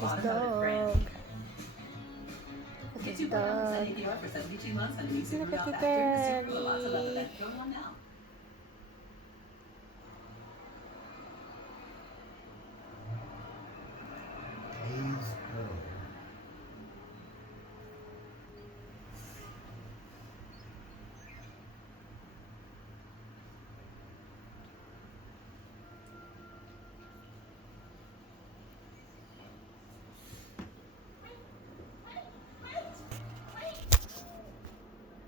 This dog. This dog. for 72 months on a new Look at the Factor. doggy. Lots of love. Go on now.